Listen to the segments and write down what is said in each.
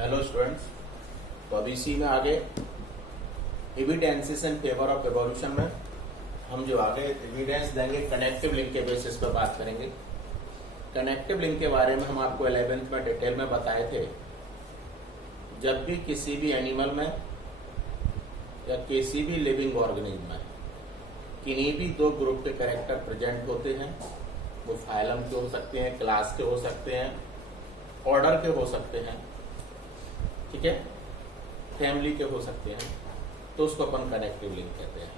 Hello students. तो अभी इसी में आगे evidences in favour of evolution में हम जो आगे एविडेंस देंगे कनेक्टिव लिंक के बेसिस पर बात करेंगे। कनेक्टिव लिंक के बारे में हम आपको 11th में डिटेल में बताए थे। जब भी किसी भी एनिमल में या किसी भी लिविंग ऑर्गेनिज्म में किन्हीं भी दो ग्रुप के कैरेक्टर प्रेजेंट होते हैं, वो फाइलम के हो सकते हैं, क्लास के हो सकते हैं, ऑर्डर के हो सकते हैं, ठीक है, फैमिली के हो सकते हैं, तो उसको अपन कनेक्टिव लिंक कहते हैं।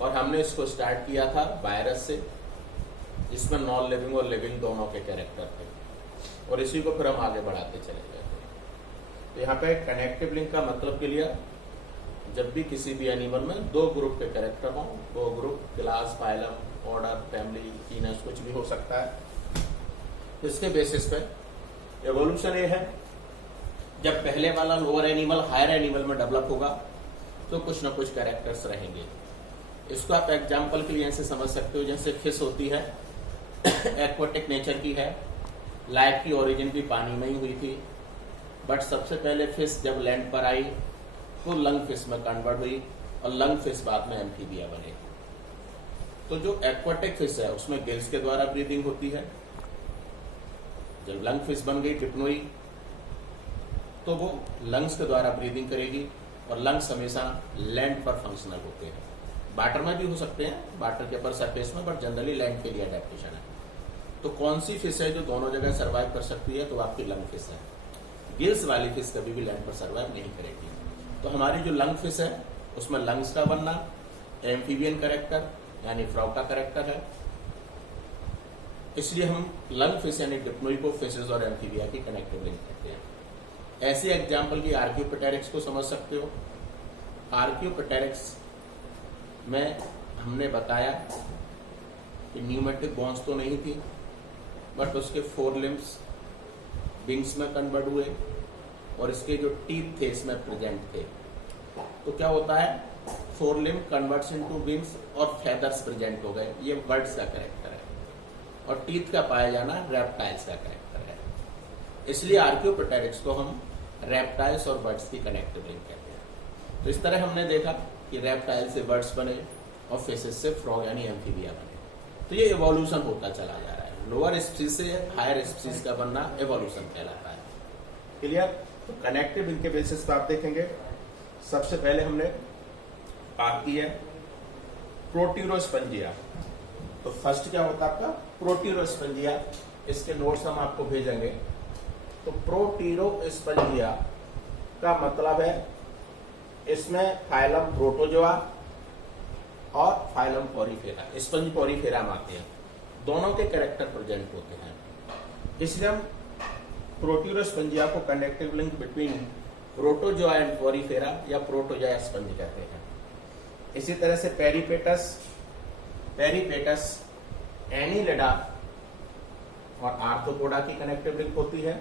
और हमने इसको स्टार्ट किया था वायरस से, जिसमें नॉन लिविंग और लिविंग दोनों के कैरेक्टर थे, और इसी को फिर हम आगे बढ़ाते चले गए थे। तो यहाँ पे कनेक्टिव लिंक का मतलब क्लियर, जब भी किसी भी एनिमल में दो ग्रुप के कैरेक्टर हों, दो group class, phylum, order, family, genus कुछ भी हो सकता है, तो इसके बेसिस पे एवोल्यूशन ये है, जब पहले वाला लोअर एनिमल हायर एनिमल में डेवलप होगा तो कुछ ना कुछ कैरेक्टर्स रहेंगे। इसको आप एग्जांपल के लिए ऐसे समझ सकते हो, जैसे फिश होती है एक्वाटिक नेचर की है, लाइफ की ओरिजिन भी पानी में ही हुई थी, बट सबसे पहले फिश जब लैंड पर आई तो लंग फिश में कन्वर्ट हुई और लंग फिश बाद में एम्फीबिया बने। तो जो एक्वाटिक फिश है उसमें गिल्स के द्वारा ब्रीदिंग होती है। जब लंग फिश बन गई डिप्नोई, तो वो लंग्स के द्वारा ब्रीदिंग करेगी, और लंग्स हमेशा लैंड पर फंक्शनल होते हैं। वाटर में भी हो सकते हैं, वाटर के ऊपर सरफेस में, बट जनरली लैंड के लिए अडेप्टेशन है। तो कौन सी फिश है जो दोनों जगह सर्वाइव कर सकती है? तो आपकी लंग फिश है। गिल्स वाली फिश कभी भी लैंड पर सर्वाइव नहीं करेगी। तो हमारी जो लंग फिश है उसमें लंग्स का बनना, एम्फीबियन कैरेक्टर यानी फ्रॉग का कैरेक्टर है, इसलिए हम लंग फिश यानी डिप्नोई को फिशेज और एम्फीबिया की कनेक्टिव लिंक कहते हैं। ऐसे एग्जाम्पल की आर्कियोपेटेरिक्स को समझ सकते हो। आर्कियोपेटेरिक्स में हमने बताया कि न्यूमेटिक बोन्स तो नहीं थी, बट उसके 4 लिम्स विंग्स में कन्वर्ट हुए, और इसके जो टीथ थे इसमें प्रेजेंट थे। तो क्या होता है, 4 लिम्ब कन्वर्ट्स इनटू विंग्स और फेदर्स प्रेजेंट हो गए। ये बर्ड्स का कैरेक्टर है, और टीथ का पाया जाना रेप्टाइल्स का कैरेक्टर है। इसलिए आर्कियोपेटेरिक्स को हम रेप्टाइल्स और बर्ड्स की कनेक्टिव लिंक कहते हैं। तो इस तरह हमने देखा कि रेप्टाइल से बर्ड्स बने और फिशेस से फ्रॉग यानी एम्फीबिया बने। तो ये इवोल्यूशन होता चला जा रहा है। लोअर स्पीसीज से हायर स्पीसीज का बनना इवोल्यूशन कहलाता है। क्लियर? तो कनेक्टिव लिंक के बेसिस पर आप देखेंगे, सबसे पहले हमने बात की है प्रोट्यूरोस्पंजिया। तो फर्स्ट क्या होता है आपका प्रोट्यूरोस्पंजिया। इसके नोट्स हम आपको भेजेंगे। तो प्रोट्यूरोस्पंजिया का मतलब है, इसमें फाइलम प्रोटोजोआ और फाइलम पॉरीफेरा, स्पंज पॉरीफेरा में आते हैं, दोनों के कैरेक्टर प्रेजेंट होते हैं। इसलिए हम प्रोट्यूरोस्पंजिया को connective link between protozoa and Porifera या प्रोटोजोआ स्पंज कहते हैं। इसी तरह से पेरीपेटस एनिलिडा और आर्थ्रोपोडा की कनेक्टिव लिंक होती है,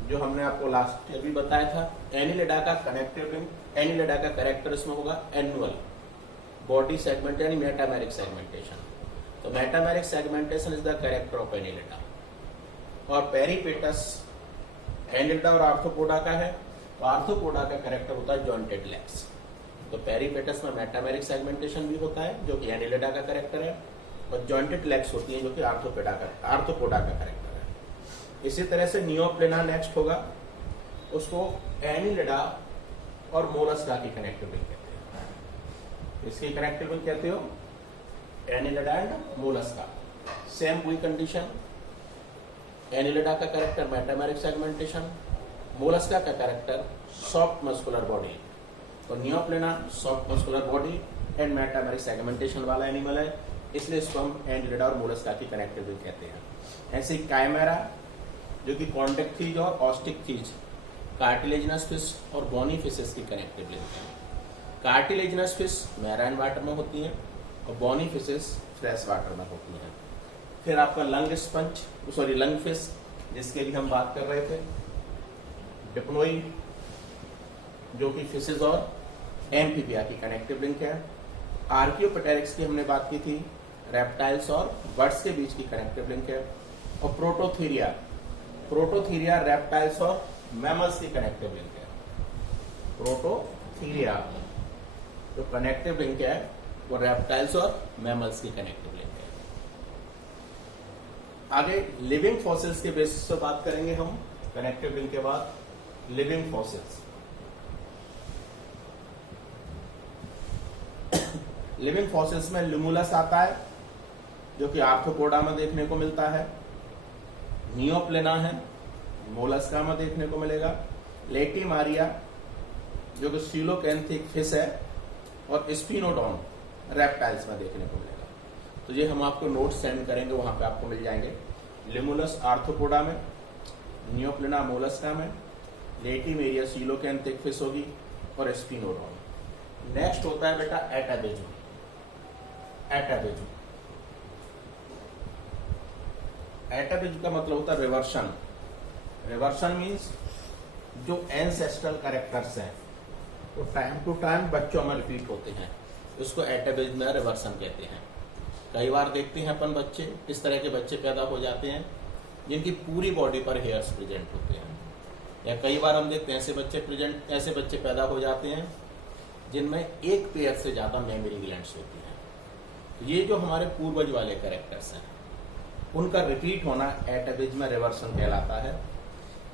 जो हमने आपको लास्ट ईयर भी बताया था। एनिलिडा का कनेक्टिव लिंक, एनिलिडा का कैरेक्टर इसमें होगा एनुअल बॉडी सेगमेंट यानी मेटामेरिक सेगमेंटेशन। तो metameric segmentation is the character of Annelida. और पेरीपेटस एनिलिडा और आर्थ्रोपोडा का है, तो आर्थ्रोपोडा का कैरेक्टर होता है जॉइंटेड लेग्स। तो पेरीपेटस में मेटामेरिक सेगमेंटेशन भी होता है, जो कि एनिलिडा का कैरेक्टर है, और जॉइंटेड लेग्स होती है, जो कि आर्थ्रोपोडा का कैरेक्टर है। इसी तरह से नियोप्लेना नेक्स्ट होगा, उसको एनिलिडा और मोलस्का की कनेक्टिव लिंक कहते हैं। इसकी कनेक्टिव लिंक कहते हो एनिलिडा एंड मोलस्का। सेम वही कंडीशन, एनिलिडा का कैरेक्टर मेटामेरिक सेगमेंटेशन, मोलस्का का कैरेक्टर सॉफ्ट मस्कुलर बॉडी। तो neopilina soft muscular body and metameric segmentation वाला एनिमल है, इसलिए इसको हम एनिलिडा और मोलस्का की कनेक्टिव लिंक कहते हैं। ऐसे काइमेरा, जो कि कॉन्टेक्ट थीज और ऑस्टिक थीज, कार्टिलेजिनस फिश और बोनी फिशेस की कनेक्टिव लिंक है। कार्टिलेजिनस फिश मैराइन वाटर में होती हैं, और बोनी फिशेस फ्रेश वाटर में होती हैं। फिर आपका लंग फिश, जिसके लिए हम बात कर रहे थे, डिप्नोई, जो कि फिशेज और एम्फीबिया की कनेक्टिव लिंक है। आर्कियोपेटेरिक्स की हमने बात की थी, रेप्टाइल्स और बर्ड्स के बीच की कनेक्टिव लिंक है। और प्रोटोथीरिया रेप्टाइल्स और मैमल्स की कनेक्टिव लिंक है। प्रोटोथीरिया जो कनेक्टिव लिंक है वो रेप्टाइल्स और मैमल्स की कनेक्टिव लिंक है। आगे लिविंग फॉसिल्स के बेसिस पर बात करेंगे हम। कनेक्टिव लिंक के बाद लिविंग फॉसिल्स। लिविंग फॉसिल्स में लिमुलस आता है जो कि आर्थ्रोपोडा में देखने को मिलता है। नियोप्लेना है, मोलस्का में देखने को मिलेगा। लेटिमारिया जो कि सीलोकैंथिक फिश है, और स्पिनोडॉन रेप्टाइल्स में देखने को मिलेगा। तो ये हम आपको नोट सेंड करेंगे, वहां पे आपको मिल जाएंगे। लिमुलस आर्थ्रोपोडा में, नियोप्लेना मोलस्का में, लेटिमेरिया सीलोकैंथिक फिश होगी, और स्पिनोडॉन। नेक्स्ट होता है बेटा एटाबेजू। एटाबेजू एटाबेजू का मतलब होता है रिवर्शन। रिवर्शन मीन्स जो एंसेस्ट्रल कैरेक्टर्स हैं वो टाइम टू टाइम बच्चों में रिपीट होते हैं, उसको एटाबेज में रिवर्सन कहते हैं। कई बार देखते हैं अपन बच्चे, इस तरह के बच्चे पैदा हो जाते हैं जिनकी पूरी बॉडी पर हेयर्स प्रेजेंट होते हैं, या कई बार हम देखते हैं ऐसे बच्चे पैदा हो जाते हैं जिनमें एक पेयर से ज्यादा मेमोरी ग्लैंड्स होती हैं। ये जो हमारे पूर्वज वाले कैरेक्टर्स हैं उनका रिपीट होना एटाबेज में रिवर्सन कहलाता है।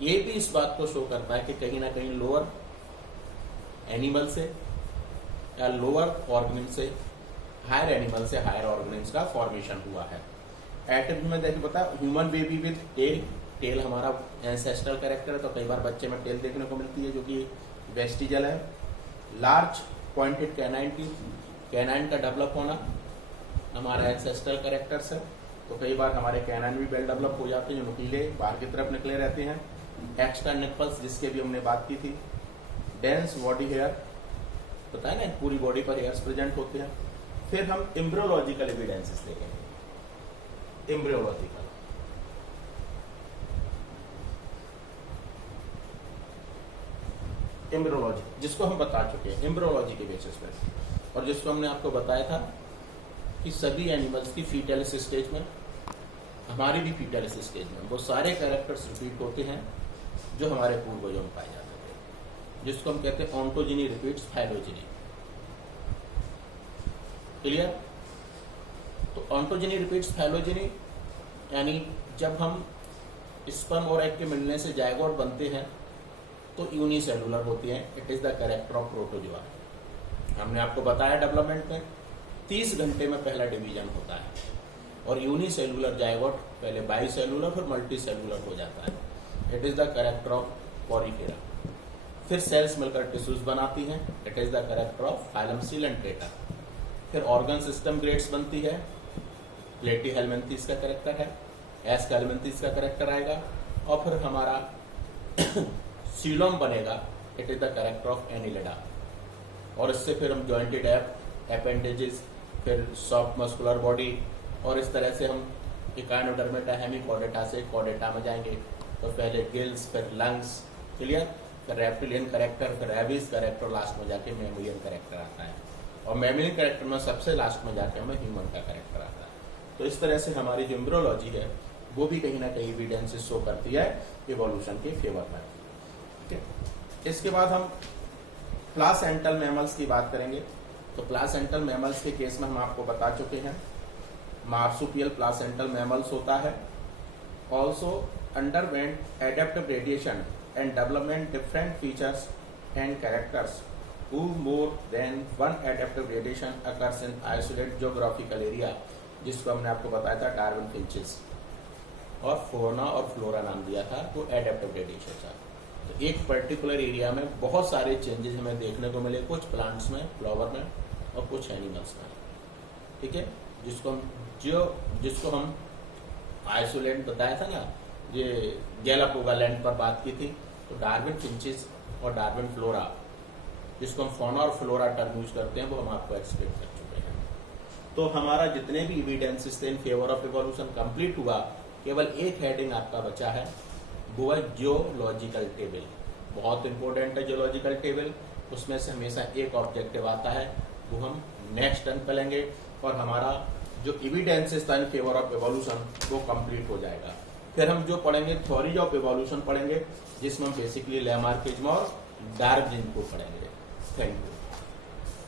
ये भी इस बात को शो करता है कि कहीं ना कहीं लोअर एनिमल से या लोअर ऑर्गेनिम से हायर एनिमल से हायर ऑर्गेनिम्स का फॉर्मेशन हुआ है। एटाबेज में देखिए पता है ह्यूमन बेबी विद टेल हमारा एंसेस्ट्रल कैरेक्टर है, तो कई बार बच्चे में टेल देखने को मिलती है जो कि वेस्टिजल है। लार्ज पॉइंटेड कैनाइन का डेवलप होना हमारा एंसेस्ट्रल कैरेक्टर्स है, तो कई बार हमारे कैनाइन भी वेल डेवलप हो जाते हैं जो नुकीले बाहर की तरफ निकले रहते हैं। एक्स्ट्रा निपल्स जिसके भी हमने बात की थी। डेंस बॉडी हेयर, पता है ना पूरी बॉडी पर हेयर्स प्रेजेंट होते हैं। फिर हम एम्ब्रियोलॉजिकल एविडेंसेस देखेंगे। एम्ब्रियोलॉजिकल जिसको हम बता चुके हैं एम्ब्रियोलॉजी के बेसिस पर, और जिसको हमने आपको बताया था कि सभी एनिमल्स की फीटल स्टेज में, हमारी भी फीटल स्टेज में वो सारे कैरेक्टर्स रिपीट होते हैं जो हमारे पूर्वजों में पाए जाते थे, जिसको हम कहते हैं ऑन्टोजिनी रिपीट्स फाइलोजिनी। क्लियर? तो ऑन्टोजिनी रिपीट्स फाइलोजिनी यानी जब हम स्पर्म और एग के मिलने से जायगोट बनते हैं तो यूनिसेलुलर होती है। It is the character of protozoa. हमने आपको बताया डेवलपमेंट में 30 घंटे में पहला डिवीजन होता है, और यूनिसेलुलर जायगोट पहले बाइसेलुलर फिर मल्टीसेलुलर हो जाता है। It is the character of Porifera. फिर सेल्स मिलकर टिश्यूज बनाती हैं। It is the character of phylum Coelenterata. फिर ऑर्गन सिस्टम ग्रेड्स बनती है। प्लेटीहेल्मिन्थेस का कैरेक्टर है, एस्केल्मिन्थेस का कैरेक्टर आएगा, और फिर हमारा सीलोम बनेगा। It is the character of Annelida. और इससे फिर हम जॉइंटेड एपेंडेजेस, फिर सॉफ्ट मस्कुलर बॉडी, और इस तरह से हम इकाइनोडर्मेटा हेमिकॉर्डेटा से कॉर्डेटा में जाएंगे। तो पहले गिल्स, फिर लंग्स, क्लियर, फिर रेप्टिलियन कैरेक्टर, फिर रेबिस कैरेक्टर, लास्ट में जाके मैमोलियन कैरेक्टर आता है, और मैमोलियन कैरेक्टर में सबसे लास्ट में जाके हमें ह्यूमन का कैरेक्टर आता है। तो इस तरह से हमारी जो एम्ब्रियोलॉजी है वो भी कहीं ना कहीं एविडेंसेस शो करती है इवोल्यूशन के फेवर में। ठीक है, इसके बाद हम प्लासेंटल मैमल्स की बात करेंगे। तो प्लासेंटल मैमल्स के केस में हम आपको बता चुके हैं मार्सुपियल प्लासेंटल मैमल्स होता है। Also underwent adaptive radiation and development different features and characters who more than one adaptive radiation occurs in isolated geographical area, जिसको हमने आपको बताया था डार्विन फिंचेस, और फोना और फ्लोरा नाम दिया था, वो एडेप्टिव रेडिएशन था। तो एक पर्टिकुलर एरिया में बहुत सारे चेंजेस हमें देखने को मिले, कुछ प्लांट्स में, फ्लावर में, और कुछ एनिमल्स में। ठीक है, जिसको हम आइसोलेट बताया था ना, ये गैलापागोलैंड पर बात की थी। तो डार्विन फिंचेस और डार्विन फ्लोरा, जिसको हम फौना और फ्लोरा टर्म यूज करते हैं, वो हम आपको एक्सप्लेन कर चुके हैं। तो हमारा जितने भी एविडेंसेस थे in favour of evolution complete हुआ। केवल एक हेडिंग आपका बचा है, वो है जियोलॉजिकल टेबल। बहुत इंपॉर्टेंट है जियोलॉजिकल टेबल। उसमें से हमेशा एक ऑब्जेक्टिव आता है, वो हम नेक्स्ट टर्म करेंगे, और हमारा जो एविडेंसेस था इन फेवर ऑफ इवोल्यूशन वो कंप्लीट हो जाएगा। फिर हम जो पढ़ेंगे थ्योरीज ऑफ इवोल्यूशन पढ़ेंगे, जिसमें हम बेसिकली लेमार्किज्म और डार्विन को पढ़ेंगे। Thank you.